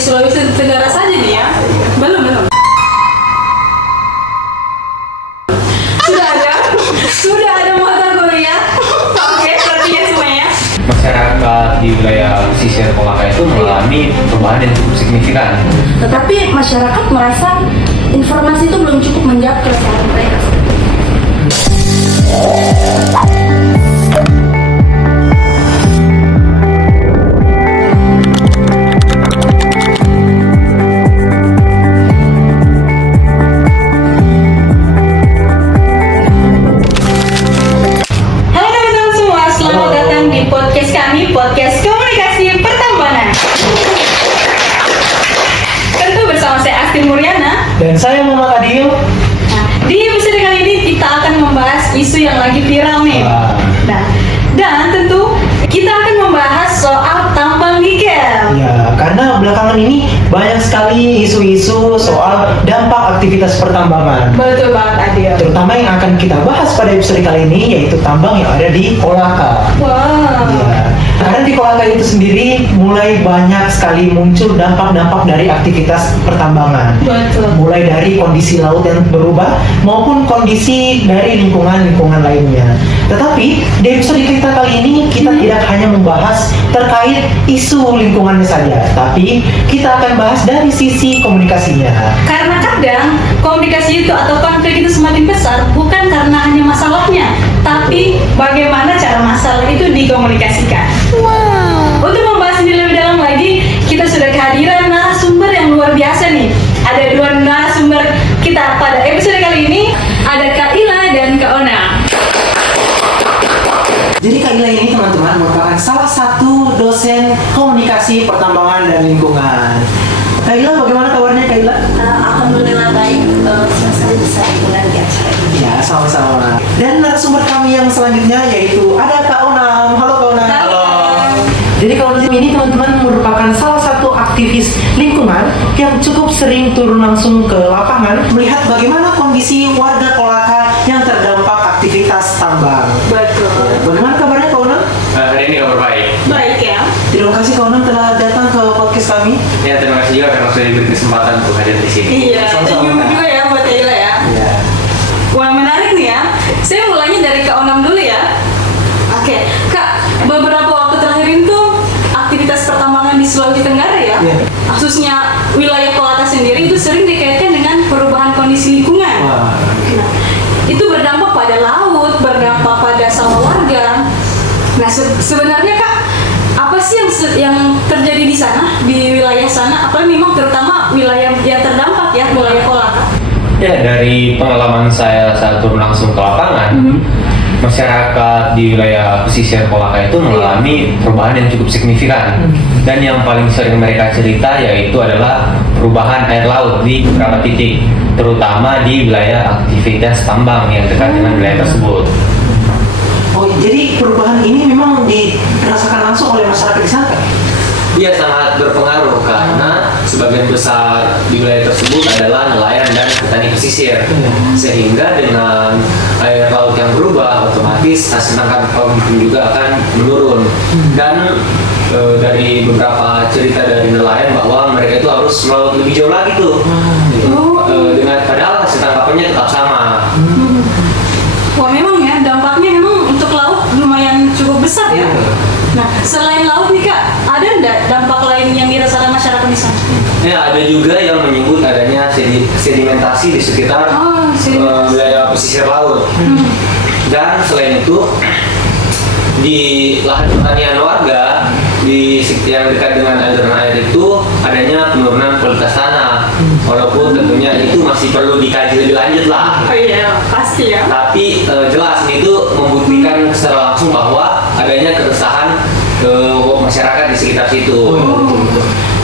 Sulawesi Tenggara saja nih ya. Belum. Sudah ada mata kuliah. Oke, sepertinya semuanya. Masyarakat di wilayah pesisir Kolaka itu mengalami perubahan yang cukup signifikan. Tetapi masyarakat merasa informasi itu belum cukup menjawab keresahan mereka. Podcast Komunikasi Pertambangan. Tentu bersama saya Asti Muryana dan saya Muhammad Adil. Nah, di episode kali ini kita akan membahas isu yang lagi viral nih. Nah, dan tentu kita akan membahas soal tambang nikel. Ya, karena belakangan ini banyak sekali isu-isu soal dampak aktivitas pertambangan. Betul banget Adil. Terutama yang akan kita bahas pada episode kali ini yaitu tambang yang ada di Kolaka. Wow. Ya. Karena di Kolaka itu sendiri mulai banyak sekali muncul dampak-dampak dari aktivitas pertambangan. Betul. Mulai dari kondisi laut yang berubah maupun kondisi dari lingkungan lainnya. Tetapi di episode kita kali ini kita tidak hanya membahas terkait isu lingkungannya saja, tapi kita akan bahas dari sisi komunikasinya. Karena kadang komunikasi itu atau konflik itu semakin besar bukan karena hanya masalahnya, tapi bagaimana cara masalah itu dikomunikasikan. Wow. Untuk membahas ini lebih dalam lagi, kita sudah kehadiran narasumber yang luar biasa nih. Ada dua narasumber kita pada episode kali ini, ada Kak Ila dan Kak Ona. Jadi Kak Ila ini teman-teman merupakan salah satu dosen komunikasi pertambangan dan lingkungan. Kak Ila, bagaimana kabarnya Kak Ila? Alhamdulillah baik. Senang sekali bisa ikutan di acara ini. Ya, sama-sama. Dan narasumber kami yang selanjutnya yaitu ada Kak Onam. Halo Kak Onam. Halo. Jadi Kak Onam ini teman-teman merupakan salah satu aktivis lingkungan yang cukup sering turun langsung ke lapangan melihat bagaimana kondisi warga Kolaka yang terdampak aktivitas tambang. Betul. Bagaimana kabarnya Kak Onam? Hari ini kabar baik. Baik ya. Terima kasih Kak Onam telah datang ke podcast kami. Ya, terima kasih juga karena sudah diberi kesempatan untuk hadir di sini. Iya, Sama-sama, thank you Kak. juga ya buat Kak Ila ya. Ya. Wah, menarik nih ya. Saya mulainya dari Kak Onam dulu ya. Oke, Kak, beberapa waktu terakhir itu aktivitas pertambangan di Sulawesi Tenggara ya, Iya. khususnya wilayah Kolaka sendiri itu sering dikaitkan dengan perubahan kondisi lingkungan. Wah. Nah, itu berdampak pada laut, berdampak pada sama warga. Nah, sebenarnya Kak, apa sih yang terjadi di sana, di wilayah sana? Apa memang terutama wilayah yang terdampak ya, wilayah Kolaka? Ya, dari pengalaman saya saat turun langsung ke lapangan, masyarakat di wilayah pesisir Kolaka itu mengalami perubahan yang cukup signifikan. Dan yang paling sering mereka cerita yaitu adalah perubahan air laut di beberapa titik, terutama di wilayah aktivitas tambang yang dekat dengan wilayah tersebut. Oh, jadi perubahan ini memang dirasakan langsung oleh masyarakat di sana? Iya, sangat berpengaruh karena sebagian besar di wilayah tersebut adalah nelayan dan petani pesisir. Sehingga dengan air laut yang berubah, otomatis hasil tangkap pun juga akan menurun. Dan dari beberapa cerita dari nelayan bahwa mereka itu harus melaut lebih jauh lagi tuh. Dengan padahal hasil tangkapannya tetap sama. Wah, memang ya dampaknya memang untuk laut lumayan cukup besar ya. Nah, selain laut nih Kak, ada nggak dampak lain yang dirasakan masyarakat di sana? Ya, ada juga yang menyebut adanya sedimentasi di sekitar Sedimentasi. wilayah pesisir laut. Dan selain itu, di lahan pertanian warga yang dekat dengan aliran air itu adanya penurunan kualitas tanah. Walaupun tentunya itu masih perlu dikaji lebih lanjut lah. Oh iya, pasti ya. Tapi jelas ini itu membuktikan secara langsung bahwa adanya keresahan masyarakat di sekitar situ.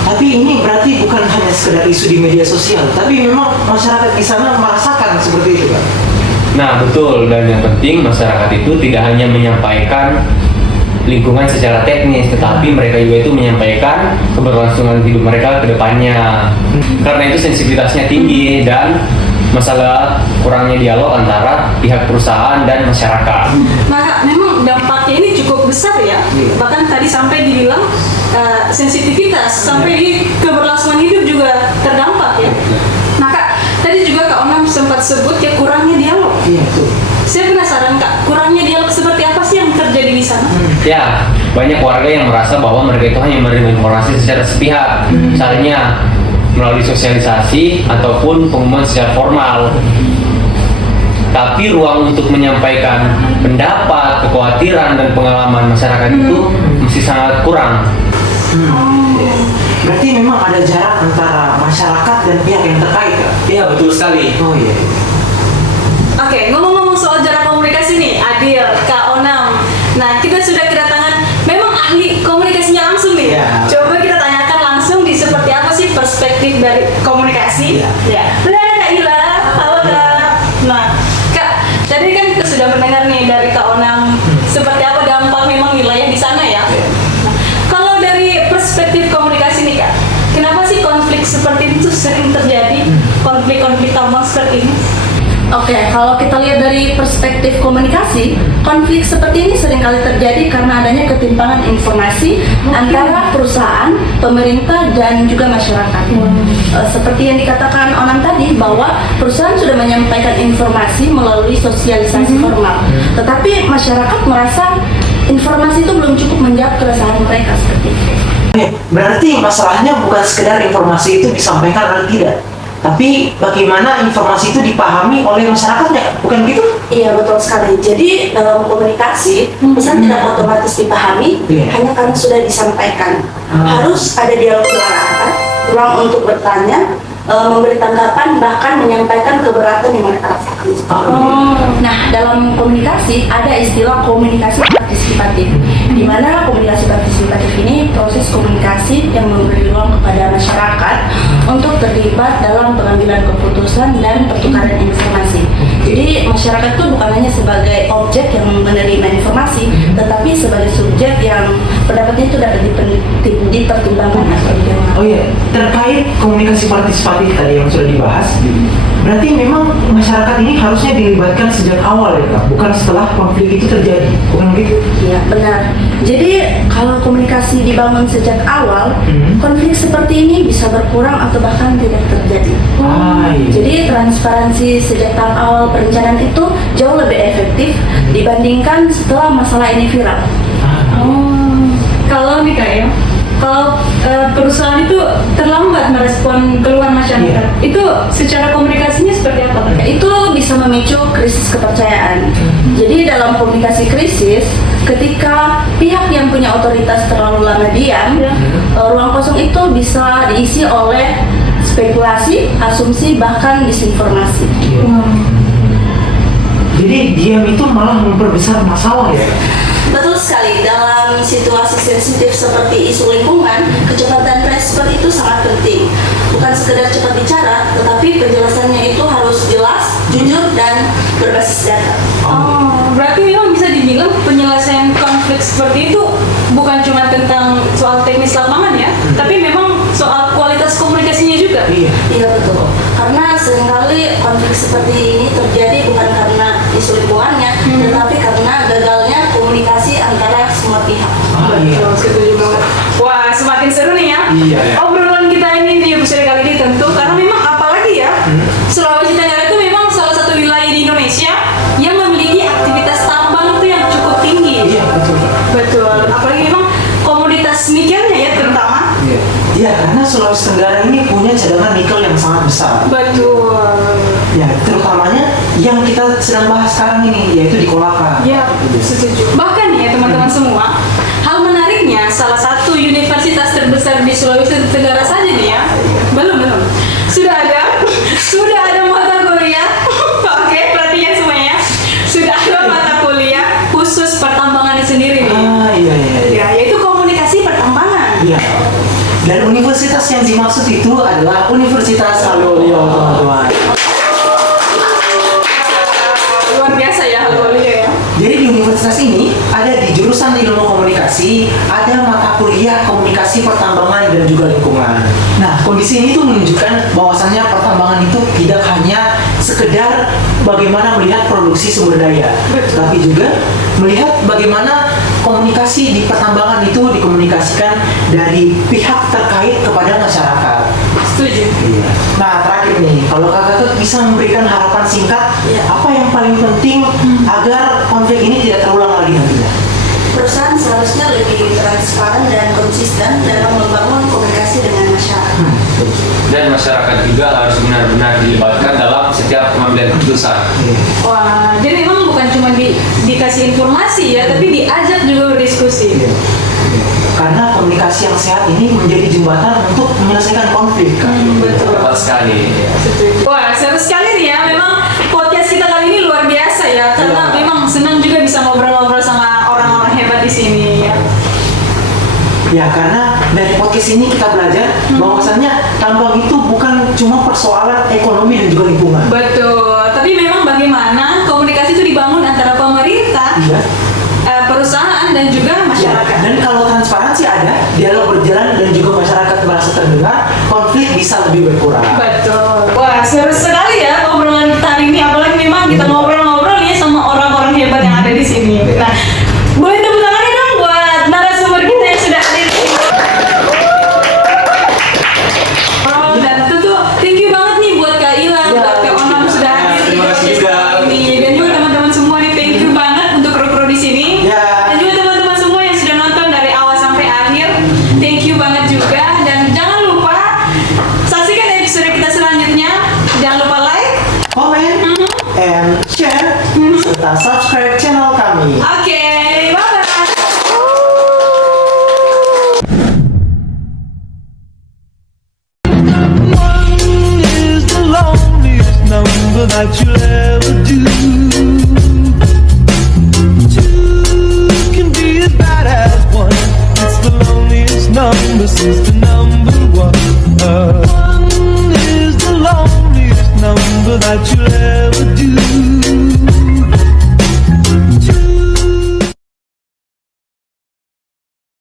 Tapi ini berarti bukan hanya sekedar isu di media sosial, tapi memang masyarakat di sana merasakan seperti itu, Pak. Nah, betul. Dan yang penting masyarakat itu tidak hanya menyampaikan lingkungan secara teknis, tetapi mereka juga itu menyampaikan keberlangsungan hidup mereka ke depannya. Karena itu sensibilitasnya tinggi dan masalah kurangnya dialog antara pihak perusahaan dan masyarakat. Nah, memang dampaknya ini cukup besar ya. Bahkan tadi sampai dibilang sensitivitas sampai di keberlangsungan tersebut ya kurangnya dialog. Iya tuh. Saya penasaran Kak, kurangnya dialog seperti apa sih yang terjadi di sana? Ya, banyak warga yang merasa bahwa mereka itu hanya menerima informasi secara sepihak, misalnya melalui sosialisasi ataupun pengumuman secara formal. Tapi ruang untuk menyampaikan pendapat, kekhawatiran, dan pengalaman masyarakat itu mesti sangat kurang. Berarti memang ada jarak antara masyarakat dan pihak yang terkait, Kak? Iya, betul sekali. Oh iya. Oke, ngomong-ngomong soal jarak komunikasi nih, Adil, Kak Onam. Nah, kita sudah kedatangan memang ahli komunikasinya langsung nih. Ya. Coba kita tanyakan langsung di seperti apa sih perspektif dari komunikasi. Ya. Ya. Udah ada Kak Ila. Halo Kak. Nah, Kak, tadi kan kita sudah mendengar nih dari Kak Onam seperti apa dampak memang wilayah di sana ya. Nah, kalau dari perspektif komunikasi nih Kak, kenapa sih konflik seperti itu sering terjadi? Konflik-konflik tambang seperti ini? Oke, kalau kita lihat dari perspektif komunikasi, konflik seperti ini seringkali terjadi karena adanya ketimpangan informasi antara perusahaan, pemerintah, dan juga masyarakat. Seperti yang dikatakan Onam tadi, bahwa perusahaan sudah menyampaikan informasi melalui sosialisasi formal, tetapi masyarakat merasa informasi itu belum cukup menjawab keresahan mereka seperti itu. Berarti masalahnya bukan sekedar informasi itu disampaikan atau tidak, tapi bagaimana informasi itu dipahami oleh masyarakatnya, bukan begitu? Iya, betul sekali. Jadi dalam komunikasi, pesan tidak otomatis dipahami Iya. hanya karena sudah disampaikan. Harus ada dialog berarti, ruang untuk bertanya, memberi tanggapan, bahkan menyampaikan keberatan yang mereka rasakan. Nah, dalam komunikasi ada istilah komunikasi partisipatif, di mana komunikasi partisipatif ini proses komunikasi yang memberi ruang kepada masyarakat untuk terlibat dalam pengambilan keputusan dan pertukaran informasi. Jadi masyarakat itu bukan hanya sebagai objek yang menerima informasi, tetapi sebagai subjek yang pendapatnya itu dapat dipertimbangkan atau dijawab. Oh iya, terkait komunikasi partisipatif tadi yang sudah dibahas, berarti memang masyarakat ini harusnya dilibatkan sejak awal ya Kak, bukan setelah konflik itu terjadi, bukan begitu? Iya, benar. Jadi kalau komunikasi dibangun sejak awal, konflik seperti ini bisa berkurang atau bahkan tidak terjadi. Iya. Jadi transparansi sejak tahap awal perencanaan itu jauh lebih efektif dibandingkan setelah masalah ini viral. Kalau nih Kak ya, kalau perusahaan itu terlambat merespon keluhan masyarakat, itu secara komunikasinya seperti apa Kak? Itu bisa memicu krisis kepercayaan. Jadi dalam komunikasi krisis, ketika pihak yang punya otoritas terlalu lama diam, ruang kosong itu bisa diisi oleh spekulasi, asumsi, bahkan disinformasi. Jadi diam itu malah memperbesar masalah ya? Betul sekali, dalam situasi sensitif seperti isu lingkungan, kecepatan respon itu sangat penting. Bukan sekedar cepat bicara, tetapi penjelasannya itu harus jelas, jujur, dan berbasis data. Berarti memang bisa dibilang penyelesaian konflik seperti itu bukan cuma tentang soal teknis lapangan ya, tapi memang soal kualitas komunikasinya juga. Iya betul, karena seringkali konflik seperti ini terjadi bukan karena isu lingkungannya, tetapi karena gagalnya komunikasi antara semua pihak. Betul, setuju banget. Wah, semakin seru nih ya. Iya, ya. Obrolan kita ini di episode kali ini tentu karena memang apalagi ya, Sulawesi Tenggara itu memang salah satu wilayah di Indonesia yang memiliki aktivitas tambang itu yang cukup tinggi. Iya, betul. Betul. Apalagi memang komoditas nikelnya ya terutama. Iya, karena Sulawesi Tenggara ini punya cadangan nikel yang sangat besar. Betul. Ya, terutamanya yang kita sedang bahas sekarang ini, yaitu di Kolaka. Ya, setuju. Bahkan ya teman-teman semua, hal menariknya salah satu universitas terbesar di Sulawesi Tenggara saja nih ya. Belum. Sudah ada mata kuliah. Oke, perhatikan semuanya. Sudah ada mata kuliah khusus pertambangan sendiri nih. Iya. Ya, yaitu komunikasi pertambangan. Iya. Dan universitas yang dimaksud itu adalah Universitas Haloleo, teman-teman. Luar biasa ya hal kuliah ya. Jadi di universitas ini ada di jurusan ilmu komunikasi, ada mata kuliah komunikasi pertambangan dan juga lingkungan. Nah, kondisi ini tuh menunjukkan bahwasannya pertambangan itu tidak hanya sekedar bagaimana melihat produksi sumber daya, tapi juga melihat bagaimana komunikasi di pertambangan itu dikomunikasikan dari pihak terkait kepada masyarakat. Setuju. Nah, terakhir konflik nih, kalau kakak tuh bisa memberikan harapan singkat, Iya. apa yang paling penting agar konflik ini tidak terulang lagi nantinya? Perusahaan seharusnya lebih transparan dan konsisten dalam membangun komunikasi dengan masyarakat. Dan masyarakat juga harus benar-benar dilibatkan dalam setiap pengambilan keputusan. Wah, jadi memang bukan cuma dikasih informasi ya, tapi diajak juga berdiskusi. Karena komunikasi yang sehat ini menjadi jembatan untuk menyelesaikan konflik. Betul. Tepat sekali. Wah, seru sekali nih ya. Memang podcast kita kali ini luar biasa ya, karena Iya. memang senang juga bisa ngobrol-ngobrol sama orang-orang hebat di sini ya. Ya, karena dari podcast ini kita belajar bahwasannya tambang itu bukan cuma persoalan ekonomi dan juga lingkungan. Betul. Tapi memang bagaimana komunikasi itu dibangun antara pemerintah, Iya. perusahaan dan juga Ya, masyarakat. dan kalau transparansi ada, dialog berjalan dan juga masyarakat merasa terdengar, konflik bisa lebih berkurang. Betul. Wah, seru sekali ya obrolan kita hari ini. Apalagi memang kita ngobrol-ngobrol ya sama orang-orang hebat yang ada di sini. Nah, boleh tepuk tangannya dong buat narasumber kita yang sudah hadir. Oh, dan tentu thank you banget nih buat Kak Ila, Ya, buat Kak Onam sudah hadir di terima kasih podcast juga. kali ini. Dan juga teman-teman semua nih, thank you banget untuk kru-kru di sini. Ya. Dan juga teman-teman semua yang sudah nonton dari awal sampai akhir, thank you banget juga. Dan jangan lupa saksikan episode kita selanjutnya. Jangan lupa like. Komen, and share, serta subscribe channel kami. Oke, bye-bye. One is the loneliest number that you'll ever do. Two can be as bad as one. It's the loneliest number since the number one. One is the loneliest number that you'll